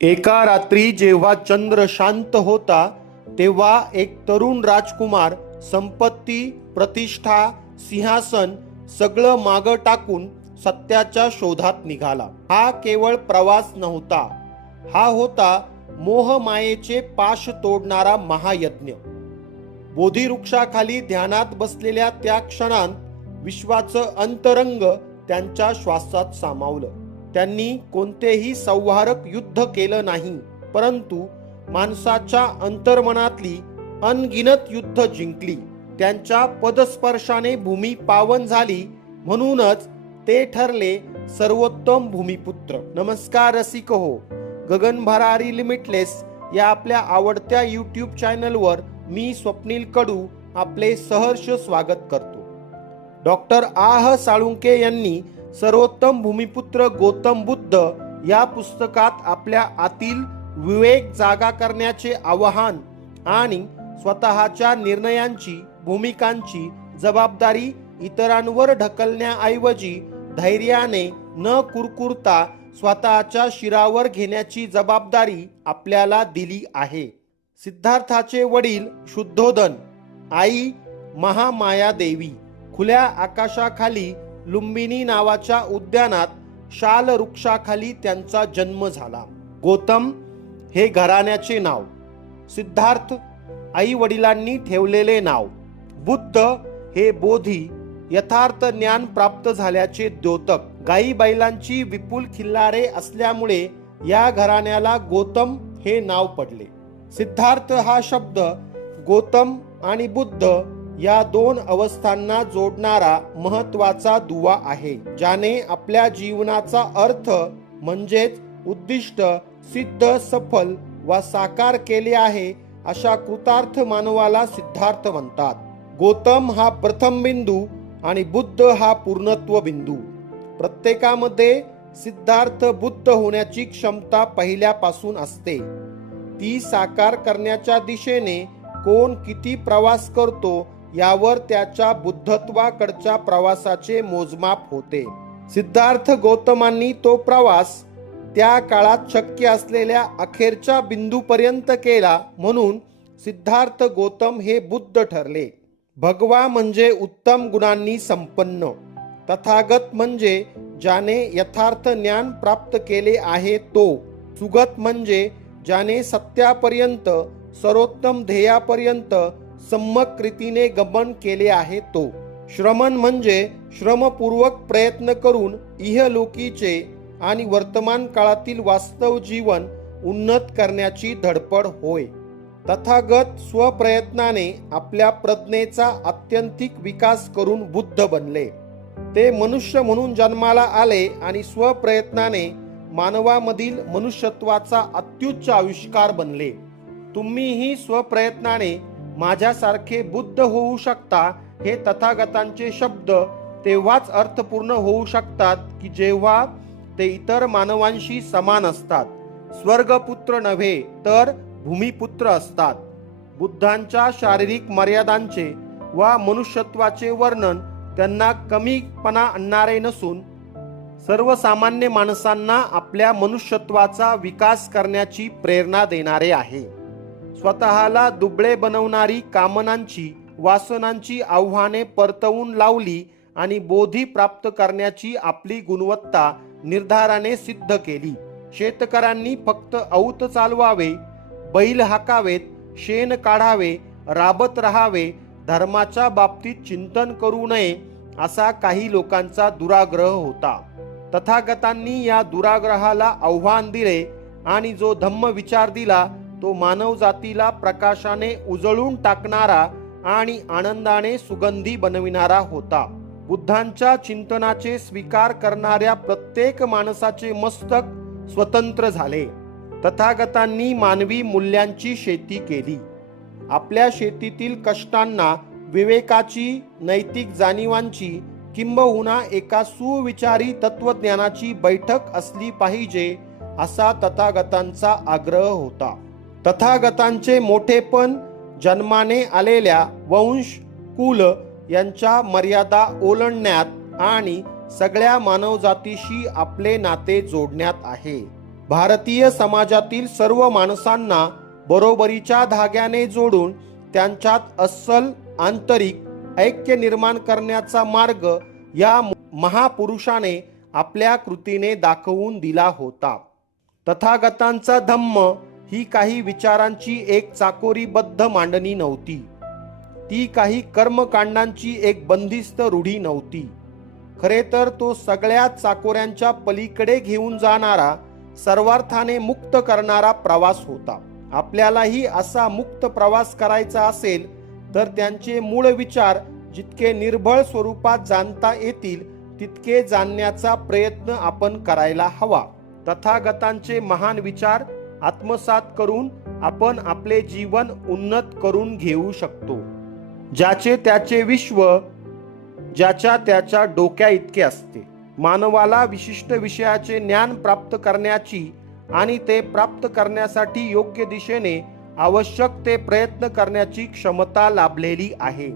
एका रात्री जेव्हा चंद्र शांत होता तेव्हा एक तरुण राजकुमार संपत्ती प्रतिष्ठा सिंहासन सगळं मागं टाकून सत्याच्या शोधात निघाला. हा केवळ प्रवास नव्हता. हा होता मोहमायेचे पाश तोडणारा महायज्ञ. बोधिवृक्षाखाली ध्यानात बसलेल्या त्या क्षणांत विश्वाचं अंतरंग त्यांच्या श्वासात सामावलं. त्यांनी कोणतेही संहारक युद्ध केलं नाही परंतु माणसाच्या अंतर्मनातली अनगिनत युद्ध जिंकली. त्यांच्या पदस्पर्शाने भूमी पावन झाली म्हणूनच ते ठरले सर्वोत्तम भूमिपुत्र. नमस्कार रसिक हो. गगन भरारी लिमिटलेस या आपल्या आवडत्या युट्यूब चॅनलवर मी स्वप्नील कडू आपले सहर्ष स्वागत करतो. डॉक्टर आह साळुंके यांनी सर्वोत्तम भूमिपुत्र गौतम बुद्ध या पुस्तकात आपल्या आतील विवेक जागा करण्याचे आवाहन आणि स्वतःच्या निर्णयांची भूमिकांची जबाबदारी इतरांवर ढकलण्याऐवजी धैर्याने न कुरकुरता स्वतःच्या शिरावर घेण्याची जबाबदारी आपल्याला दिली आहे. सिद्धार्थाचे वडील शुद्धोदन आई महामाया देवी खुल्या आकाशाखाली लुंबिनी नावाच्या उद्यानात शाल वृक्षाखाली त्यांचा जन्म झाला. गौतम हे घराण्याचे नाव. सिद्धार्थ आई वडिलांनी ठेवलेले नाव. बुद्ध हे बोधी यथार्थ ज्ञान प्राप्त झाल्याचे द्योतक. गाई बैलांची विपुल खिल्लारे असल्यामुळे या घराण्याला गौतम हे नाव पडले. सिद्धार्थ हा शब्द गौतम आणि बुद्ध या दोन अवस्थांना जोडणारा महत्त्वाचा दुवा आहे ज्याने आपल्या जीवनाचा अर्थ म्हणजेच उद्दिष्ट सिद्ध सफल व साकार केले आहे अशा कृतार्थ मानवाला सिद्धार्थ म्हणतात. गौतम हा प्रथम बिंदू आणि बुद्ध हा पूर्णत्व बिंदू. प्रत्येकामध्ये सिद्धार्थ बुद्ध होण्याची क्षमता पहिल्यापासून असते. ती साकार करण्याच्या दिशेने कोण किती प्रवास करतो यावर त्याच्या बुद्धत्वाकडच्या प्रवासाचे मोजमाप होते. सिद्धार्थ गौतमांनी तो प्रवास त्या काळात शक्य असलेल्या अखेरच्या बिंदूपर्यंत केला म्हणून सिद्धार्थ गौतम हे बुद्ध ठरले. भगवा म्हणजे उत्तम गुणांनी संपन्न. तथागत म्हणजे ज्याने यथार्थ ज्ञान प्राप्त केले आहे तो. सुगत म्हणजे ज्याने सत्यापर्यंत सर्वोत्तम ध्येयापर्यंत सम्मक रीतीने गमन केले आहे तो. श्रमण म्हणजे श्रमपूर्वक प्रयत्न करून इहलोकीचे आणि वर्तमान काळातील वास्तव जीवन उन्नत करण्याची धडपड होय. तथागत स्वप्रयत्नाने आपल्या प्रज्ञेचा आत्यंतिक विकास करून बुद्ध बनले. ते मनुष्य म्हणून जन्माला आले आणि स्वप्रयत्नाने मानवामधील मनुष्यत्वाचा अत्युच्च आविष्कार बनले. तुम्हीही स्वप्रयत्नाने माझ्यासारखे बुद्ध होऊ शकता हे तथागतांचे शब्द तेव्हाच अर्थपूर्ण होऊ शकतात की जेव्हा ते इतर मानवांशी समान असतात. स्वर्गपुत्र नव्हे तर भूमिपुत्र असतात. बुद्धांच्या शारीरिक मर्यादांचे वा मनुष्यत्वाचे वर्णन त्यांना कमीपणा आणणारे नसून सर्वसामान्य माणसांना आपल्या मनुष्यत्वाचा विकास करण्याची प्रेरणा देणारे आहे. स्वतःला दुबळे बनवणारी कामनांची वासनांची आव्हाने परतवून लावली आणि बोधी प्राप्त करण्याची आपली गुणवत्ता निर्धाराने सिद्ध केली. शेतकऱ्यांनी फक्त औत चालवावे बैल हाकावेत शेण काढावे राबत राहावे धर्माच्या बाबतीत चिंतन करू नये असा काही लोकांचा दुराग्रह होता. तथागतांनी या दुराग्रहाला आव्हान दिले आणि जो धम्म विचार दिला तो मानव जातीला प्रकाशाने उजळून टाकणारा आणि आनंदाने सुगंधी बनविणारा होता. बुद्धांच्या चिंतनाचे स्वीकार करणाऱ्या प्रत्येक माणसाचे मस्तक स्वतंत्र झाले. तथागतांनी मानवी मूल्यांची शेती केली. आपल्या शेतीतील कष्टांना विवेकाची नैतिक जाणीवांची किंबहुना एका सुविचारी तत्वज्ञानाची बैठक असली पाहिजे असा तथागतांचा आग्रह होता. तथागतांचे मोठेपण जन्माने आलेल्या वंश कुल यांच्या मर्यादा ओलांडण्यात आणि सगळ्या मानवजातीशी आपले नाते जोडण्यात आहे. भारतीय समाजातील सर्व माणसांना बरोबरीच्या धाग्याने जोडून त्यांच्यात अस्सल आंतरिक ऐक्य निर्माण करण्याचा मार्ग या महापुरुषाने आपल्या कृतीने दाखवून दिला होता. तथागतांचा धम्म ही काही विचारांची एक चाकोरीबद्ध मांडणी नव्हती. ती काही कर्मकांडांची एक बंदिस्त रूढी नव्हती. खरे तर तो सगळ्या चाकोऱ्यांच्या पलीकडे घेऊन जाणारा सर्वार्थाने मुक्त करणारा प्रवास होता. आपल्यालाही असा मुक्त प्रवास करायचा असेल तर त्यांचे मूळ विचार जितके निर्भळ स्वरूपात जाणता येतील तितके जाणण्याचा प्रयत्न आपण करायला हवा. तथागतांचे महान विचार आत्मसात करून आपण आपले जीवन उन्नत करून घेऊ शकतो. ज्याचे त्याचे विश्व ज्याच्या त्याच्या डोक्या इतके असते. मानवाला विशिष्ट विषयाचे ज्ञान प्राप्त करण्याची आणि ते प्राप्त करण्यासाठी योग्य दिशेने आवश्यक ते प्रयत्न करण्याची क्षमता लाभलेली आहे.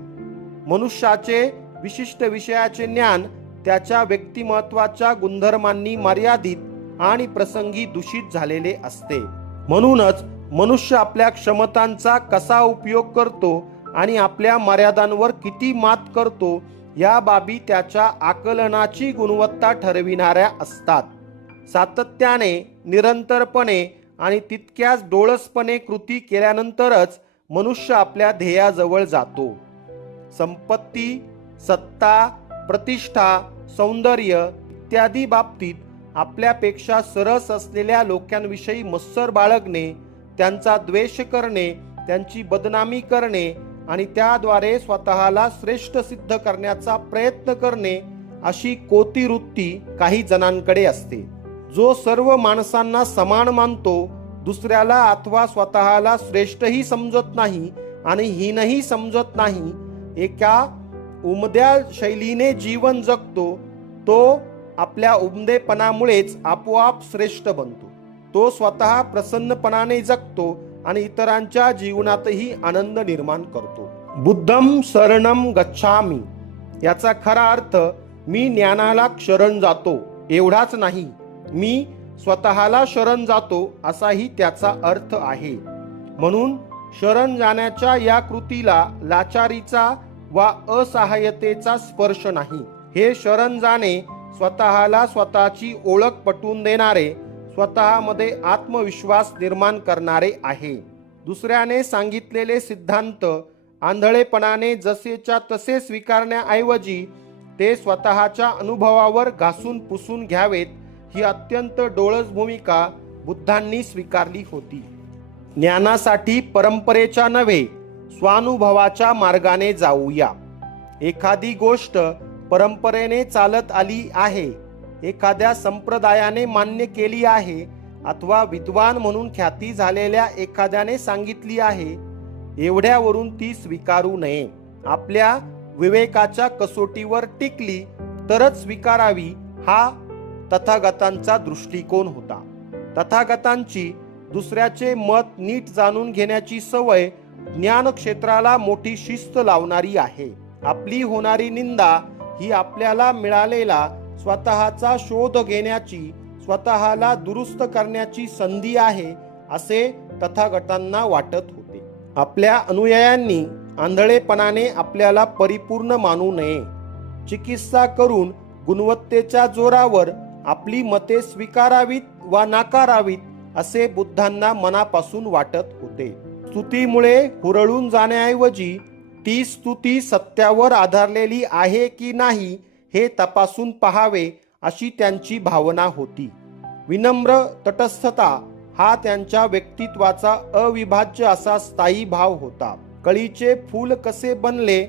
मनुष्याचे विशिष्ट विषयाचे ज्ञान त्याच्या व्यक्तिमत्वाच्या गुणधर्मांनी मर्यादित आणि प्रसंगी दूषित झालेले असते. म्हणूनच मनुष्य आपल्या क्षमतांचा कसा उपयोग करतो आणि आपल्या मर्यादांवर किती मात करतो या बाबी त्याच्या आकलनाची गुणवत्ता ठरविणाऱ्या असतात. सातत्याने निरंतरपणे आणि तितक्याच डोळसपणे कृती केल्यानंतरच मनुष्य आपल्या ध्येयाजवळ जातो. संपत्ती सत्ता प्रतिष्ठा सौंदर्य इत्यादी बाबतीत आपल्यापेक्षा सरस असलेल्या लोकांविषयी मत्सर बाळगणे त्यांचा द्वेष करणे त्यांची बदनामी करणे आणि त्याद्वारे स्वतःला श्रेष्ठ सिद्ध करण्याचा प्रयत्न करणे अशी कोती वृत्ती काही जणांकडे असते. जो सर्व माणसांना समान मानतो दुसऱ्याला अथवा स्वतःला श्रेष्ठही समजत नाही आणि हीनही समजत नाही एका उमद्या शैलीने जीवन जगतो तो आपल्या उमदेपणामुळेच आपोआप श्रेष्ठ बनतो. तो स्वतः प्रसन्नपणाने जगतो आणि इतरांच्या जीवनातही आनंद निर्माण करतो. बुद्धम शरणम गच्छामी. याचा खरा अर्थ मी ज्ञानाला शरण जातो एवढाच नाही. मी स्वतःला शरण जातो असाही त्याचा अर्थ आहे. म्हणून शरण जाण्याच्या या कृतीला लाचारीचा वा असहाय्यतेचा स्पर्श नाही. हे शरण जाणे स्वतःला स्वतःची ओळख पटवून देणारे स्वतःमध्ये आत्मविश्वास निर्माण करणारे आहे. दुसऱ्याने सांगितलेले सिद्धांत आंधळेपणाने जसेच्या तसे स्वीकारण्याऐवजी ते स्वतःच्या अनुभवावर घासून पुसून घ्यावेत ही अत्यंत डोळस भूमिका बुद्धांनी स्वीकारली होती. ज्ञानासाठी परंपरेच्या नव्हे स्वानुभवाच्या मार्गाने जाऊया. एखादी गोष्ट परंपरेने चालत आली आहे. एखाद्या संप्रदायाने मान्य केली आहे अथवा विद्वान म्हणून ख्याती झालेल्या एखाद्याने सांगितली आहे एवढ्यावरून ती स्वीकारू नये. आपल्या विवेकाच्या कसोटीवर टिकली तरच स्वीकारावी हा तथागतांचा दृष्टिकोन होता. तथागतांची दुसऱ्याचे मत नीट जाणून घेण्याची सवय ज्ञान क्षेत्राला मोठी शिस्त लावणारी आहे. आपली होणारी निंदा ही आपल्याला मिळालेला स्वतःचा शोध घेण्याची स्वतःला दुरुस्त करण्याची संधी आहे असे तथागतांना वाटत होते. आपल्या अनुयायांनी आंधळेपणाने आपल्याला परिपूर्ण मानू नये. चिकित्सा करून गुणवत्तेच्या जोरावर आपली मते स्वीकारावीत वा नाकारावीत असे बुद्धांना मनापासून वाटत होते. स्तुतीमुळे हुरळून जाण्याऐवजी ती स्तुती सत्यावर आधारलेली आहे की नाही हे तपासून पहावे अशी त्यांची भावना होती. विनम्र तटस्थता हा त्यांच्या व्यक्तित्वाचा अविभाज्य असा स्थायी भाव होता. कळीचे फूल कसे बनले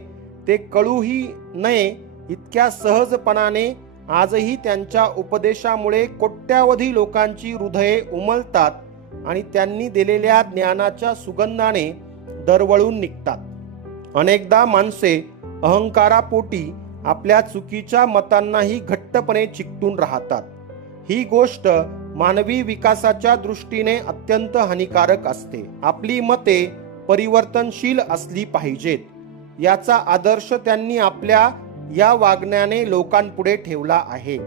ते कळूही नये इतक्या सहजपणाने आजही त्यांच्या उपदेशामुळे कोट्यावधी लोकांची हृदये उमलतात आणि त्यांनी दिलेल्या ज्ञानाच्या सुगंधाने दरवळून निघतात. अनेकदा माणसे अहंकारापोटी आपल्या चुकीच्या मतांनाही घट्टपणे चिकटून राहतात. ही गोष्ट मानवी विकासाच्या दृष्टीने अत्यंत हानिकारक असते. आपली मते परिवर्तनशील असली पाहिजेत. याचा आदर्श त्यांनी आपल्या या वागण्याने लोकांपुढे ठेवला आहे.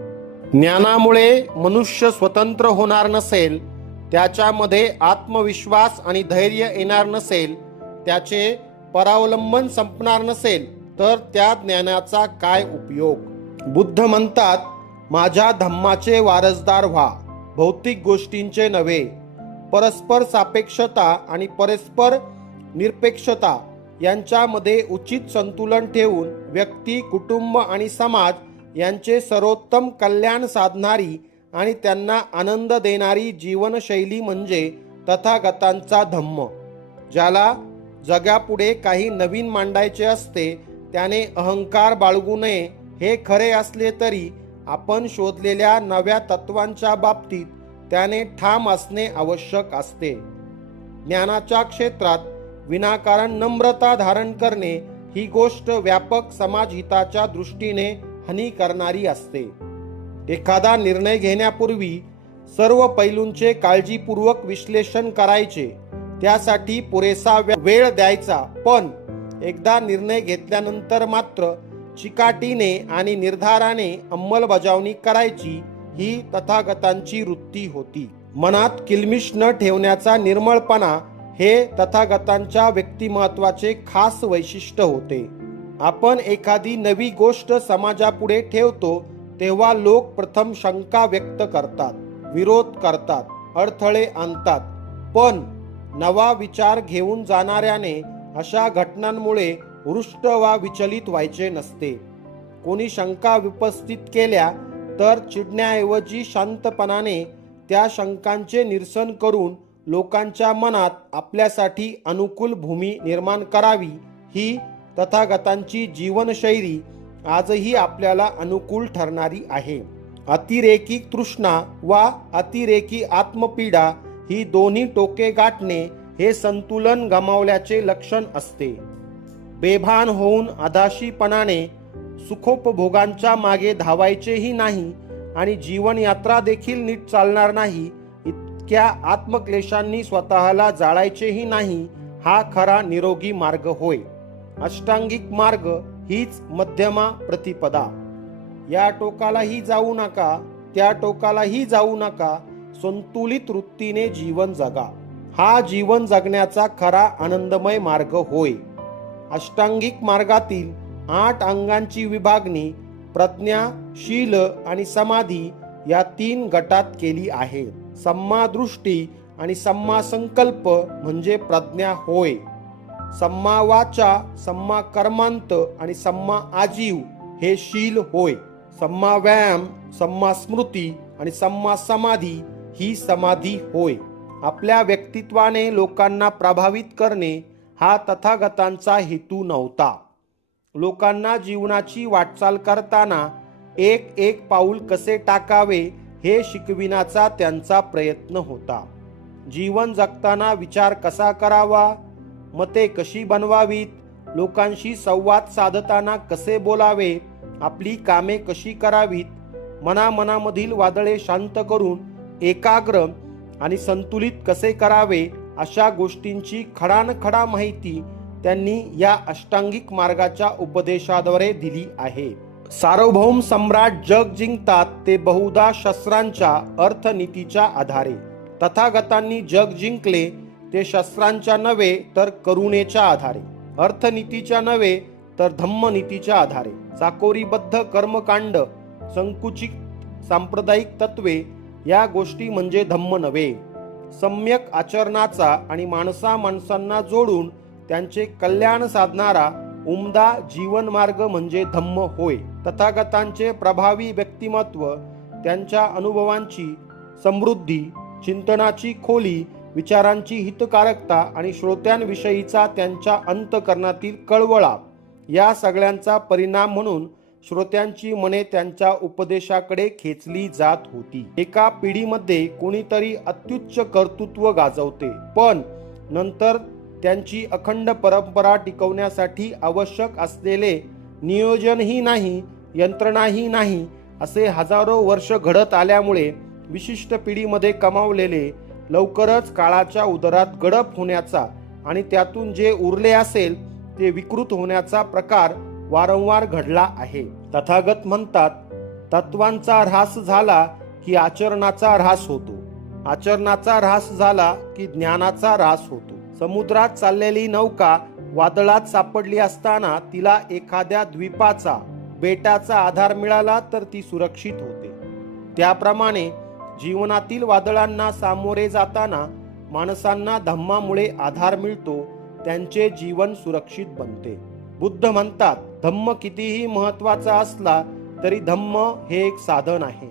ज्ञानामुळे मनुष्य स्वतंत्र होणार नसेल त्याच्यामध्ये आत्मविश्वास आणि धैर्य येणार नसेल त्याचे परावलंबन संपणार नसेल तर त्या ज्ञानाचा काय उपयोग? बुद्ध म्हणतात माझ्या धम्माचे वारसदार व्हा भौतिक गोष्टींचे नव्हे. परस्पर सापेक्षता आणि परस्पर निरपेक्षता यांच्यामध्ये उचित संतुलन ठेवून व्यक्ती कुटुंब आणि समाज यांचे सर्वोत्तम कल्याण साधणारी आणि त्यांना आनंद देणारी जीवनशैली म्हणजे तथागतांचा धम्म ज्याला जगापुढे काही नवीन मांडायचे असते त्याने अहंकार बाळगू नये हे खरे असले तरी आपण शोधलेल्या नव्या तत्वांच्या बाबतीत त्याने ठाम असणे आवश्यक असते. ज्ञानाच्या क्षेत्रात विनाकारण नम्रता धारण करणे ही गोष्ट व्यापक समाजहिताच्या दृष्टीने हानी करणारी असते. एखादा निर्णय घेण्यापूर्वी सर्व पैलूंचे काळजीपूर्वक विश्लेषण करायचे. त्यासाठी पुरेसा वे- वेळ द्यायचा. पण एकदा निर्णय घेतल्यानंतर मात्र चिकाटीने आणि निर्धाराने अंमलबजावणी करायची ही तथागतांची वृत्ती होती. मनात किलमिश न ठेवण्याचा निर्मळपणा हे तथागतांच्या व्यक्तिमत्वाचे खास वैशिष्ट्य होते. आपण एखादी नवी गोष्ट समाजापुढे ठेवतो तेव्हा लोक प्रथम शंका व्यक्त करतात विरोध करतात अडथळे आणतात. पण नवा विचार घेऊन जाणाऱ्याने अशा घटनांमुळे रुष्ट वा विचलित व्हायचे नसते. कोणी शंका उपस्थित केल्या तर चिडण्याऐवजी शांतपणाने त्या शंकांचे निरसन करून लोकांच्या मनात आपल्यासाठी अनुकूल भूमी निर्माण करावी ही तथागतांची जीवनशैली आजही आपल्याला अनुकूल ठरणारी आहे. अतिरेकी तृष्णा वा अतिरेकी आत्मपीडा ही दोन्ही टोके गाठणे हे संतुलन गमावल्याचे लक्षण असते. बेभान होऊन अदाशीपणाने सुखोपभोगांच्या मागे धावायचेही नाही आणि जीवनयात्रा देखील नीट चालणार नाही इतक्या आत्मक्लेशांनी स्वतःला जाळायचेही नाही हा खरा निरोगी मार्ग होय. अष्टांगिक मार्ग हीच मध्यमा प्रतिपदा. या टोकालाही जाऊ नका त्या टोकालाही जाऊ नका संतुलित वृत्तीने जीवन जगा. हा जीवन जगण्याचा खरा आनंदमय मार्ग होय. अष्टांगिक मार्गातील आठ अंगांची विभागणी प्रज्ञा शील आणि समाधी या तीन गटात केली आहे. सम्मा दृष्टी आणि सम्मा संकल्प म्हणजे प्रज्ञा होय. सम्मा वाचा सम्मा कर्मांत आणि सम्मा आजीव हे शील होय. सम्मा व्यायाम सम्मा स्मृती आणि सम्मा समाधी ही समाधी होय. आपल्या व्यक्तित्वाने लोकांना प्रभावित करणे हा तथागतांचा हेतू नव्हता. लोकांना जीवनाची वाटचाल करताना एक एक पाऊल कसे टाकावे हे शिकविण्याचा त्यांचा प्रयत्न होता. जीवन जगताना विचार कसा करावा मते कशी बनवावीत लोकांशी संवाद साधताना कसे बोलावे आपली कामे कशी करावीत मनामनामधील वादळे शांत करून एकाग्र आणि संतुलित कसे करावे अशा गोष्टींची खडानखडा माहिती त्यांनी या अष्टांगिक मार्गाच्या उपदेशाद्वारे दिली आहे. सार्वभौम सम्राट जग जिंकतात ते बहुधा शस्त्रांच्या अर्थनीतीच्या आधारे. तथागतांनी जग जिंकले ते शस्त्रांच्या नव्हे तर करुणेच्या आधारे. अर्थनीतीच्या नव्हे तर धम्मनीतीच्या आधारे. चाकोरीबद्ध कर्मकांड संकुचित सांप्रदायिक तत्वे या गोष्टी म्हणजे धम्म नव्हे. सम्यक आचरणाचा आणि माणसा माणसांना जोडून त्यांचे कल्याण साधणारा उमदा जीवनमार्ग म्हणजे धम्म होय. तथागतांचे प्रभावी व्यक्तिमत्व त्यांच्या अनुभवांची समृद्धी चिंतनाची खोली विचारांची हितकारकता आणि श्रोत्यांविषयीचा त्यांच्या अंतकरणातील कळवळा या सगळ्यांचा परिणाम म्हणून श्रोत्यांची मने त्यांच्या उपदेशाकडे खेचली जात होती. एका पिढीमध्ये कोणीतरी अत्युच्च कर्तृत्व गाजवते. पण नंतर त्यांची अखंड परंपरा टिकवण्यासाठी आवश्यक असलेले नियोजनही नाही यंत्रणाही नाही असे हजारो वर्ष घडत आल्यामुळे विशिष्ट पिढीमध्ये कमावलेले लवकरच काळाच्या उदरात गडप होण्याचा आणि त्यातून जे उरले असेल ते विकृत होण्याचा प्रकार वारंवार घडला आहे. तथागत म्हणतात तत्वांचा ऱ्हास झाला की आचरणाचा ऱ्हास होतो. आचरणाचा ऱ्हास झाला की ज्ञानाचा ऱ्हास होतो. समुद्रात चाललेली नौका वादळात सापडली असताना तिला एखाद्या द्वीपाचा बेटाचा आधार मिळाला तर ती सुरक्षित होते. त्याप्रमाणे जीवनातील वादळांना सामोरे जाताना माणसांना धम्मामुळे आधार मिळतो त्यांचे जीवन सुरक्षित बनते. बुद्ध म्हणतात धम्म कितीही महत्त्वाचा असला तरी धम्म हे एक साधन आहे.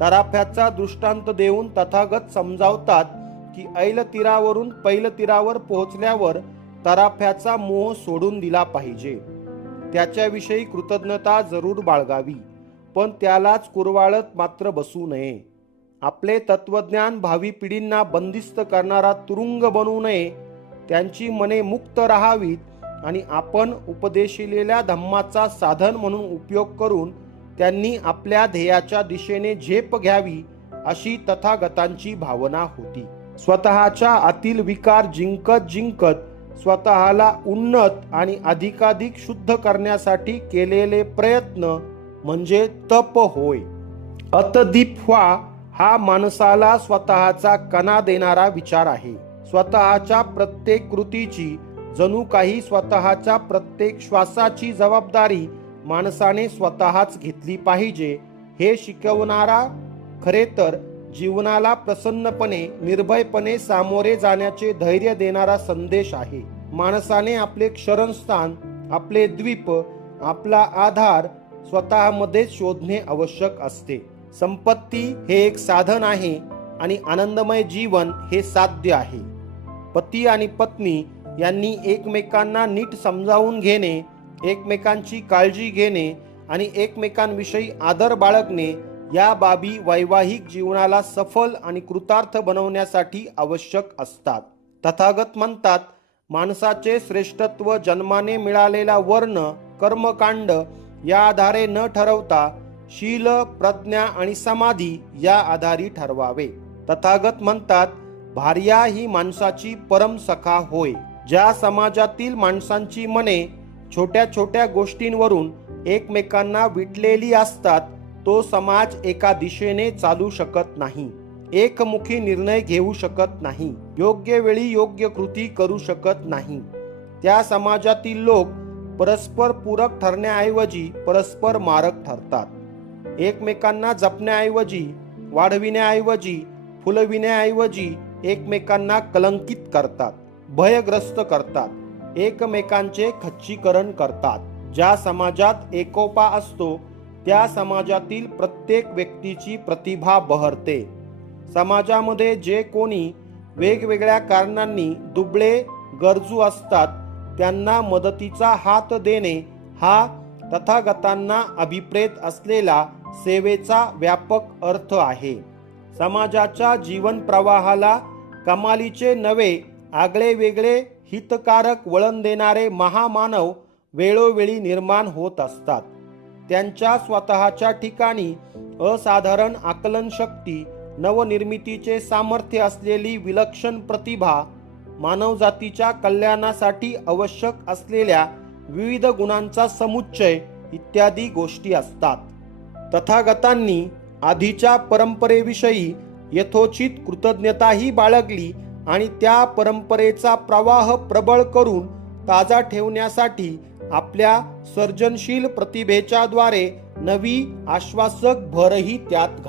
तराफ्याचा दृष्टांत देऊन तथागत समजावतात की ऐल तीरावरून पैल तीरावर पोहोचल्यावर तराफ्याचा मोह सोडून दिला पाहिजे. त्याच्याविषयी कृतज्ञता जरूर बाळगावी पण त्यालाच कुरवाळत मात्र बसू नये. आपले तत्वज्ञान भावी पिढींना बंदिस्त करणारा तुरुंग बनू नये त्यांची मने मुक्त राहावीत आणि आपण उपदेशिलेल्या धम्माचा साधन म्हणून उपयोग करून त्यांनी आपल्या ध्येयाच्या दिशेने झेप घ्यावी अशी तथागतांची भावना होती. स्वतःच्या आतील विकार जिंकत जिंकत स्वतःला उन्नत आणि अधिकाधिक शुद्ध करण्यासाठी केलेले प्रयत्न म्हणजे तप होय. अतदीप व्हा हा माणसाला स्वतःचा कणा देणारा विचार आहे. स्वतःच्या प्रत्येक कृतीची जणू काही स्वतःच्या प्रत्येक श्वासाची जबाबदारी माणसाने स्वतःच घेतली पाहिजे. हे शिकवणारा खरे तर जीवनाला प्रसन्नपणे निर्भयपणे सामोरे जाण्याचे धैर्य देणारा संदेश आहे. माणसाने आपले क्षरणस्थान आपले द्वीप आपला आधार स्वतःमध्ये शोधणे आवश्यक असते. संपत्ती हे एक साधन आहे आणि आनंदमय जीवन हे साध्य आहे. पती आणि पत्नी यांनी एकमेकांना नीट समजावून घेणे एकमेकांची काळजी घेणे आणि एकमेकांविषयी आदर बाळगणे या बाबी वैवाहिक जीवनाला सफल आणि कृतार्थ बनवण्यासाठी आवश्यक असतात. तथागत म्हणतात माणसाचे श्रेष्ठत्व जन्माने मिळालेला वर्ण कर्मकांड या आधारे न ठरवता शील प्रज्ञा आणि समाधी या आधारी ठरवावे. तथागत म्हणतात भार्या ही माणसाची परम सखा होय. ज्या समाजातील माणसांची मने छोट्या छोट्या गोष्टींवरून एकमेकांना विटलेली असतात तो समाज एका दिशेने चालू शकत नाही. एकमुखी निर्णय घेऊ शकत नाही. योग्य वेळी योग्य कृती करू शकत नाही. त्या समाजातील लोक परस्पर पूरक ठरण्याऐवजी परस्पर मारक ठरतात. एकमेकांना जपण्याऐवजी वाढविण्याऐवजी फुलविण्याऐवजी एकमेकांना कलंकित करतात. भयग्रस्त करतात. एकमेकांचे खच्चीकरण करतात. ज्या समाजात एकोपा असतो त्या समाजातील प्रत्येक व्यक्तीची प्रतिभा बहरते. समाजामध्ये जे कोणी वेगवेगळ्या कारणांनी दुबळे गरजू असतात त्यांना मदतीचा हात देणे हा तथागतांना अभिप्रेत असलेला सेवेचा व्यापक अर्थ आहे. समाजाच्या जीवन प्रवाहाला कमालीचे नवे आगळे वेगळे हितकारक वळण देणारे महामानव वेळोवेळी निर्माण होत असतात. त्यांच्या स्वतःच्या ठिकाणी असाधारण आकलन शक्ती नवनिर्मितीचे सामर्थ्य असलेली विलक्षण प्रतिभा मानवजातीच्या कल्याणासाठी आवश्यक असलेल्या विविध गुणांचा समुच्चय इत्यादी गोष्टी असतात. तथागतांनी आधीच्या परंपरेविषयी यथोचित कृतज्ञताही बाळगली आणि त्या परंपरेचा प्रवाह प्रबळ करून ताजा ठेवण्यासाठी आपल्या सर्जनशील प्रतिभेच्या द्वारे नवी आश्वासक भरही त्यात घात